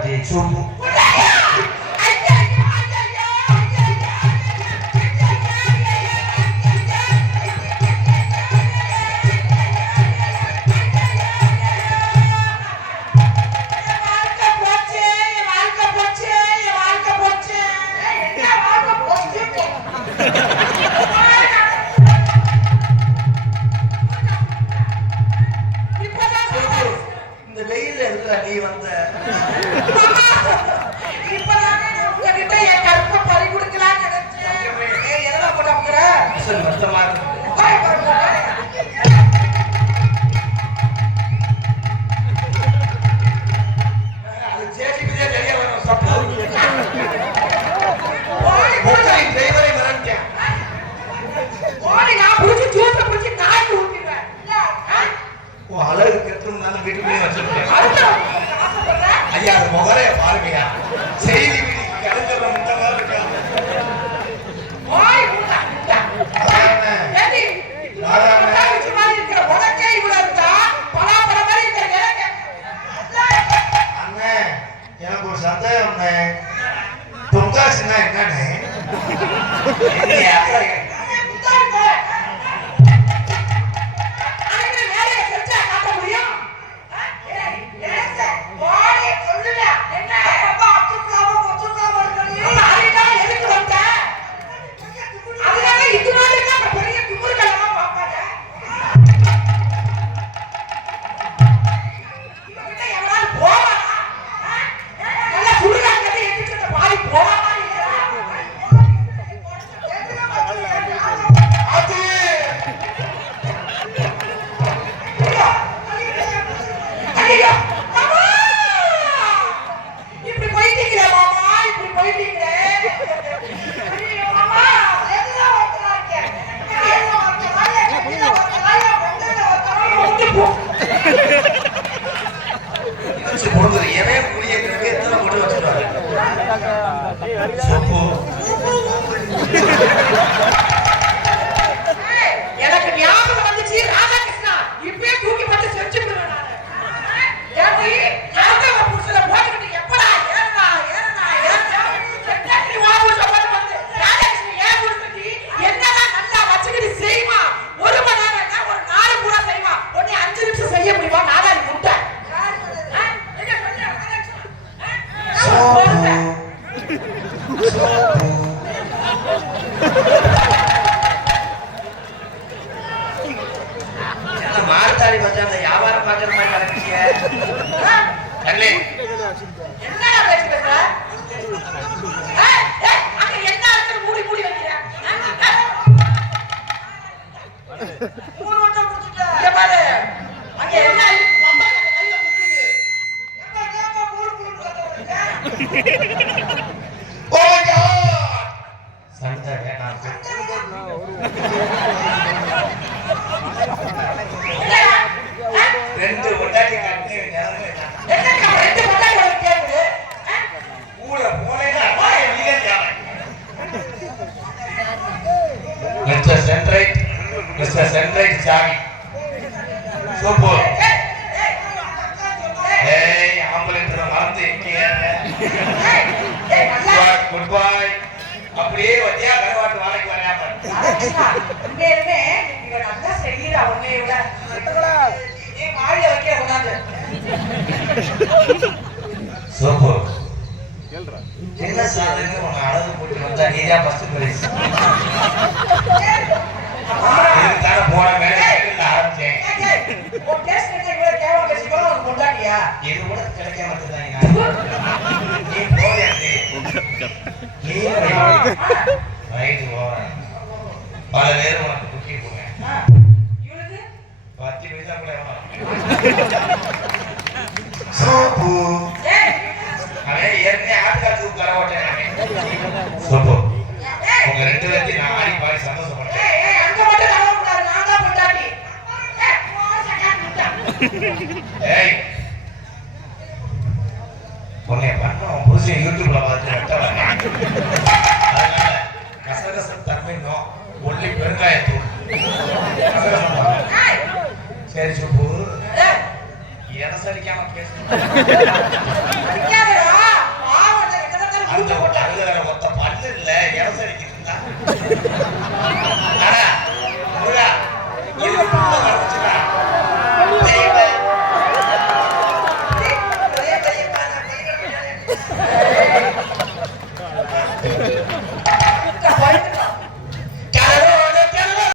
பொண்டாட்டி சுப்பு. நீ வந்த உங்ககிட்ட என் கருப்பை பறி கொடுக்கலான்னு நினைச்சேன். எதனா போட்ட கஷ்டமா இருக்கு. அது ஜேசிபிதே தெரிய வரும். டிரைவரை மறந்துட்டேன். நான் புடிச்சு ஜூஸை புடிச்சு காய்ச்சி ஊத்திடுவேன். அழகு கெட்டுனால வீட்டுக்குள்ளே வச்சிருக்கேன். ஐயா அது முகரைய பாருங்கயா. செய்தி கழுத்துல முட்டை மாதிரி இருக்கா. எனக்கு ஒரு சந்தேகம். தொங்காசுன்னா என்னன்னு எனக்கு ஞாபகம் வந்துச்சு. ராதாகிருஷ்ணா இப்பவே தூக்கி போட்டு செஞ்சு செய்யுமா. ஒரு மணி நேரம் ஒரு நாள் கூட செய்யுமா. ஒன்னு 5 நிமிஷம் செய்ய முடியுமா. நாதாரி முட்டை மார்த்தாடி வச்சா அந்த வியாபாரம் பார்க்கற மாதிரி கலக்கிய தள்ளி என்ன பேசுற. அங்க என்ன இருக்கு மூடி மூடி வைக்கிற. மூணு வட்டம் முடிச்சிட்ட. இங்க பாரு அங்க என்ன இருக்கு. பம்பா கையில முட்டுது. ஏமா மூணு மூணு கட்டறீங்க. ஓ காட் சண்டை வேணாம். ரெண்டு ஒட்டாடி கட்டி நிலமே என்னங்க ரெண்டு ஒட்டாடி கேக்குது. ஊர போலேனா பாய நீங்க மிஸ்டர் சென்ட்ரைட் சாமி சூப்பர். ஏய் ஆம்புலன்ஸ்ல மறந்து எங்க குட் பை. அப்படியே வத்தியா கரவாட்டு வாழைக்கு வரையா பாரு. உண்மையிலே நீங்க நல்லா செய்யறா. உண்மையில நீ மாடில வைக்க கூடாது. சூப்பர். என்ன சாதனை உன அழகு போட்டு வந்தா நீதான் ஃபர்ஸ்ட் பிரைஸ். இதுதான போன மேல ஆரம்பிச்சேன். ஓ டெஸ்ட் எடுத்து கேவா பேசிக்கோ. உனக்கு கொண்டாடியா இது கூட கிடைக்க மாட்டேதாங்க. நீ போறியாதே நீ ரைட் ஓவர். பல பேர் உனக்கு குட்டி போங்க. இவனுக்கு 10 பைசா கூட சோப்பு. அவன் ஏற்கனவே ஆட்டுக்காச்சு கரவாட்டேன். சோப்பு உங்க ரெண்டு பேர்த்தையும் நான் ஆடி பாடி சந்தோஷப்பட்டேன். அங்க மட்டும் கரவாட்டாரு. நான் தான் பொண்டாட்டி. ஏய் உன்னை பண்ணோம் புருஷன் யூடியூப்ல பார்த்து வெட்டவன். அதனால கசகசம் தன்மை நோ ஒல்லி பெருங்காயத்தூள். சரி சுப்பு என சரிக்காம பேசு. அந்த அதுல வேற மொத்த பல்லு இல்ல எவசடிக்கிட்டு இருந்தா முருகா இதுக்குள்ள